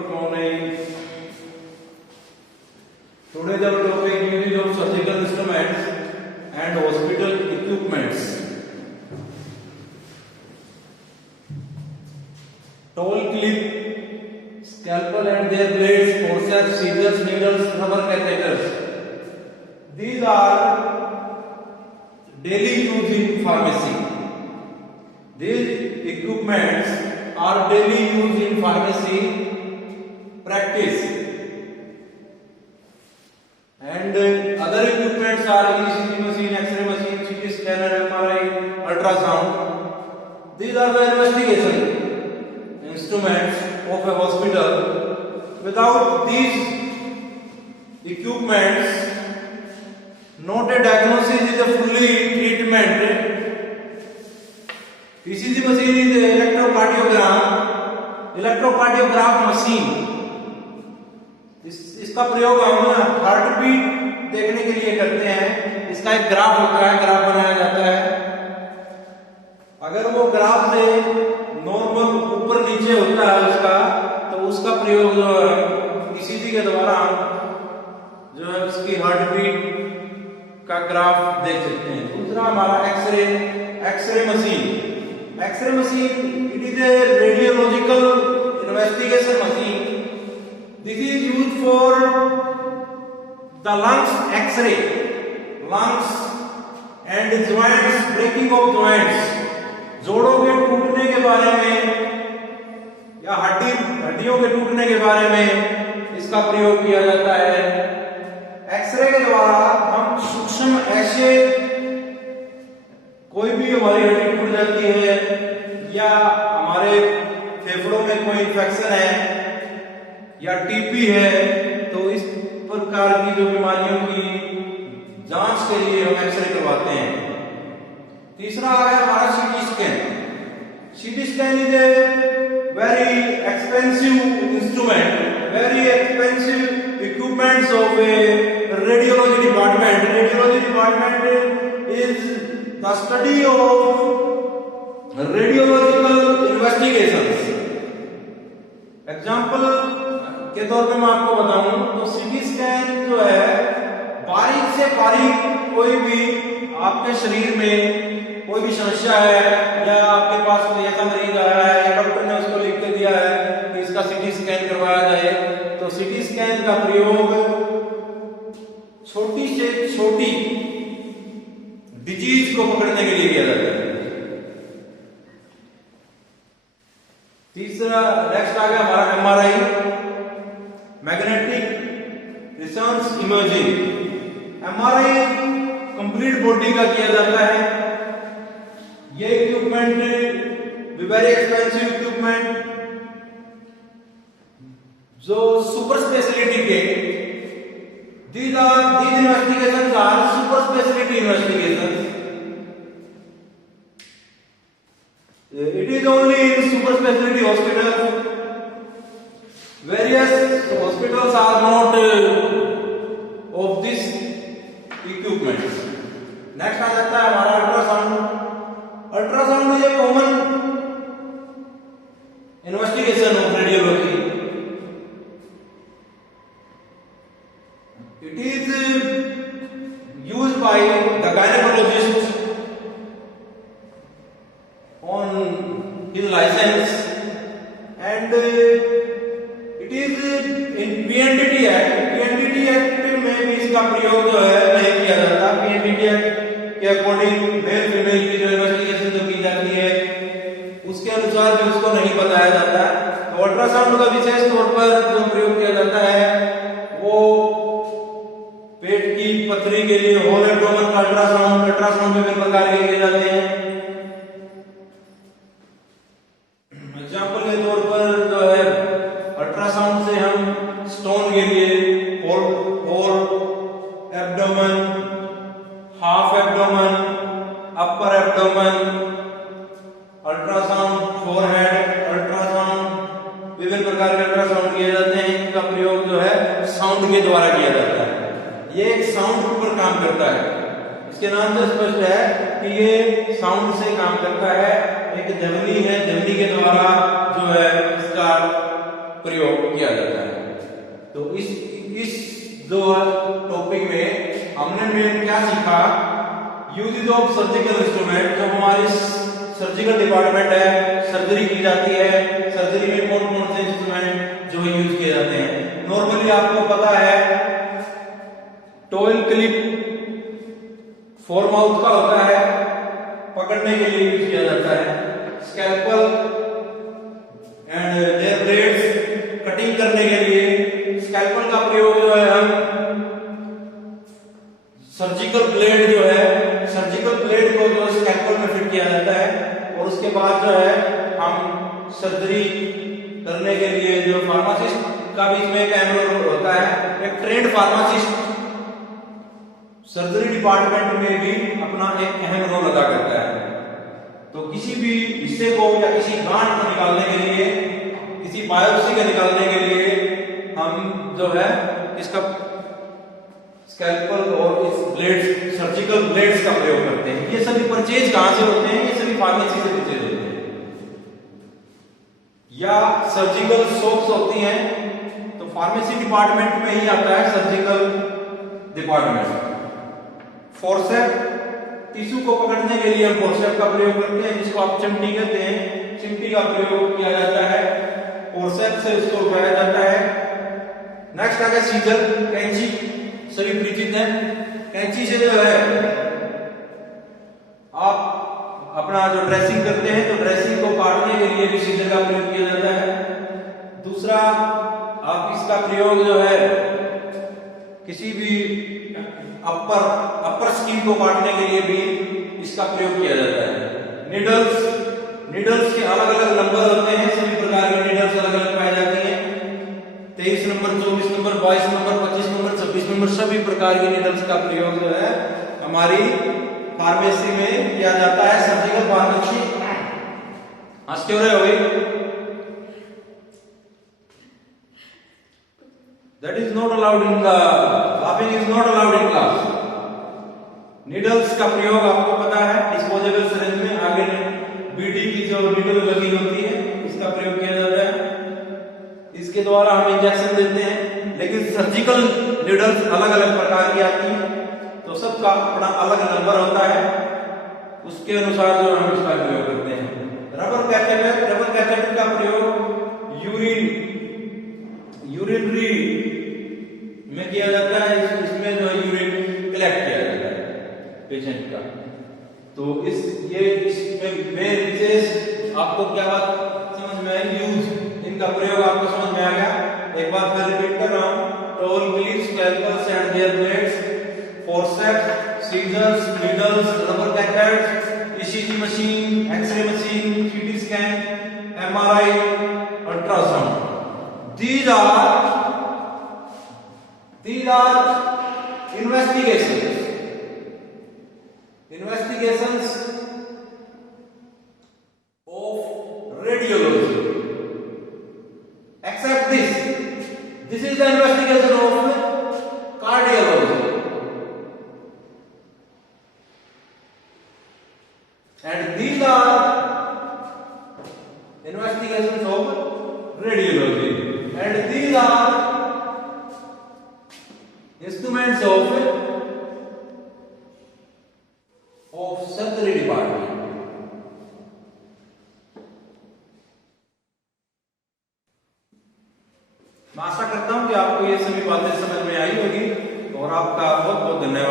Good morning. Today's our topic usage of surgical instruments and hospital equipments. Towel clip, scalpel and their blades, forceps, scissors, needles, rubber catheters. These are daily use in pharmacy. These equipments are daily use in pharmacy practice. And other equipments are ECG machine, X-ray machine, CT scanner, MRI, ultrasound. These are the investigation instruments of a hospital. Without these equipments, not a diagnosis is a fully treatment. ECG machine is electrocardiogram machine. इसका प्रयोग हम heart beat देखने के लिए करते हैं। इसका एक ग्राफ होता है, ग्राफ बनाया जाता है। अगर वो ग्राफ से नॉर्मल ऊपर नीचे होता है उसका, तो उसका प्रयोग जो है ईसीजी के द्वारा जो है उसकी हार्ट बीट का ग्राफ देख सकते हैं। दूसरा हमारा X-ray machine. X-ray machine it is a radiological investigation machine. This is used for the lungs X-ray, lungs and joints, breaking of joints. जोड़ों के टूटने के बारे में या हड्डियों के टूटने के बारे में इसका प्रयोग किया जाता है। एक्सरे के द्वारा हम सूक्ष्म ऐसे कोई भी हमारी हड्डी टूट जाती है या हमारे फेफड़ों में कोई इन्फेक्शन है या टीबी है, तो इस प्रकार की जो बीमारियों की जांच के लिए हम एक्सरे करवाते हैं। तीसरा आ गया हमारा CT scan. CT scan is a very expensive instrument, very expensive equipments of A radiology department. Radiology department is the study of radiological investigations. Example के तौर पे मैं आपको बताऊं तो सीटी स्कैन जो है बारीक से बारीक कोई भी आपके शरीर में कोई भी समस्या है या आपके पास कोई ऐसा मरीज आया है या डॉक्टर ने उसको लिख के दिया है कि इसका सीटी स्कैन करवाया जाए, तो सीटी स्कैन का प्रयोग छोटी से छोटी डिजीज को पकड़ने के लिए किया जाता है. तीसरा नेक्स्ट आ गया हमारा MRI, magnetic resonance imaging. MRI complete body का किया जाता है. ये इक्विपमेंट वेरी एक्सपेंसिव इक्विपमेंट जो सुपर स्पेशलिटी के these investigations are super specialty investigations. It is only in super specialty hospitals. Various hospitals are not of this equipment. Next आ जाता है हमारा ultrasound. Ultrasound is a common investigation of radiology. It is used by the gynecologist on his license, and it is in PNDT Act. PNDT Act में भी इसका प्रयोग जो है नहीं किया जाता. PNDT Act के अकॉर्डिंग मेल फीमेल की जो इन्वेस्टिगेशन जो की जाती है उसके अनुसार भी उसको नहीं बताया जाता. तो अल्ट्रासाउंड का विशेष तौर पर जो प्रयोग किया जाता है वो पेट की पथरी के लिए होल एब्डोमेन का अल्ट्रासाउंड विभिन्न प्रकार के किए जाते हैं. एग्जाम्पल के तौर पर जो है अल्ट्रासाउंड से हम स्टोन के लिए whole abdomen, half abdomen, upper abdomen, ultrasound forehead, ultrasound विभिन्न प्रकार के अल्ट्रासाउंड किए जाते हैं. इनका प्रयोग जो है साउंड के द्वारा किया जाता है. ये एक साउंड पर काम करता है. इसके नाम से स्पष्ट है कि ये साउंड से काम करता है. एक ध्वनि है, ध्वनि के द्वारा जो है इसका प्रयोग किया जाता है। तो इस जो टॉपिक में हमने मेन क्या सीखा, यूजेस ऑफ सर्जिकल इंस्ट्रूमेंट। जब हमारी सर्जिकल डिपार्टमेंट है, सर्जरी की जाती है, सर्जरी में कौन कौन से इंस्ट्रूमेंट जो यूज किए जाते हैं। नॉर्मली आपको पता है टॉयल क्लिप फोर माउथ का होता है, पकड़ने के लिए यूज किया जाता है। Scalpel and their blades, cutting करने के लिए स्कैल्पल का प्रयोग जो है हम सर्जिकल ब्लेड जो है, सर्जिकल ब्लेड को जो स्कैल्पल में फिट किया जाता है और उसके बाद जो है हम सर्जरी करने के लिए जो फार्मासिस्ट का भी इसमें एक अहम रोल होता है। एक ट्रेंड फार्मासिस्ट सर्जरी डिपार्टमेंट में भी अपना एक अहम रोल अदा करता है। तो किसी भी हिस्से को या किसी गांठ को निकालने के लिए, किसी बायोप्सी को निकालने के लिए हम जो है इसका स्कैल्पल और इस ब्लेड्स, सर्जिकल ब्लेड्स का प्रयोग करते हैं। ये सभी परचेज कहां से होते हैं? ये सभी फार्मेसी से परचेज होते हैं। या सर्जिकल सोप्स होती हैं, तो फार्मेसी डिपार्टमेंट में ही आता है सर्जिकल डिपार्टमेंट। फोर्सेप, टिश्यू को पकड़ने के लिए हम फोर्सेप का प्रयोग करते हैं, जिसको आप चिमटी कहते हैं। चिमटी का प्रयोग किया जाता है, फोर्सेप से उसको उठाया जाता है। नेक्स्ट आ गया सीजर, कैंची, सभी परिचित हैं। कैंची से जो है आप अपना जो ड्रेसिंग करते हैं, तो ड्रेसिंग को काटने के लिए भी सीजर का प्रयोग किया जाता है। दूसरा, आप इसका प्रयोग जो है किसी भी अपर स्किन को काटने के लिए भी इसका प्रयोग किया जाता है। निडल्स के अलग अलग नंबर होते हैं, सभी प्रकार की निडल्स अलग अलग पाई जाती हैं। 23 number, 24 number, 22 number, 25 number, 26 number, सभी प्रकार की निडल्स का प्रयोग जो है हमारी फार्मेसी में किया जाता है। सर्जिकल फार्मेसी हंसते हो गई, that is not allowed in the laughing is not allowed in class। Needles का प्रयोग आपको पता है, डिस्पोजेबल सिरिंज में आगे बीडी की जो नीडल लगी होती है इसका प्रयोग किया जाता है, इसके द्वारा हम इंजेक्शन देते हैं। लेकिन सर्जिकल नीडल्स अलग अलग प्रकार की आती हैं, तो सबका अपना अलग नंबर होता है, उसके अनुसार जो हम इसका प्रयोग करते हैं। रबर कैथेटर का प्रयोग यूरिनरी में किया जाता है। इसमें जो यूरिन कलेक्ट किया जाता है पेशेंट का। तो इसमें विशेष आपको क्या बात समझ में आई? यूज, इनका प्रयोग आपको समझ में आ गया। एक बार फिर रिपीट कर रहा हूं, towel clips, scalpels and their blades, forceps, scissors, needles, rubber catheters, ECG machine, X-ray machine, CT scan, MRI, ultrasound. These are investigations of radiology. Except this is the investigation of cardiology, and these are investigations of radiology, and these are instruments of surgery department। मैं आशा करता हूं कि आपको ये सभी बातें समझ में आई होगी और आपका बहुत बहुत धन्यवाद।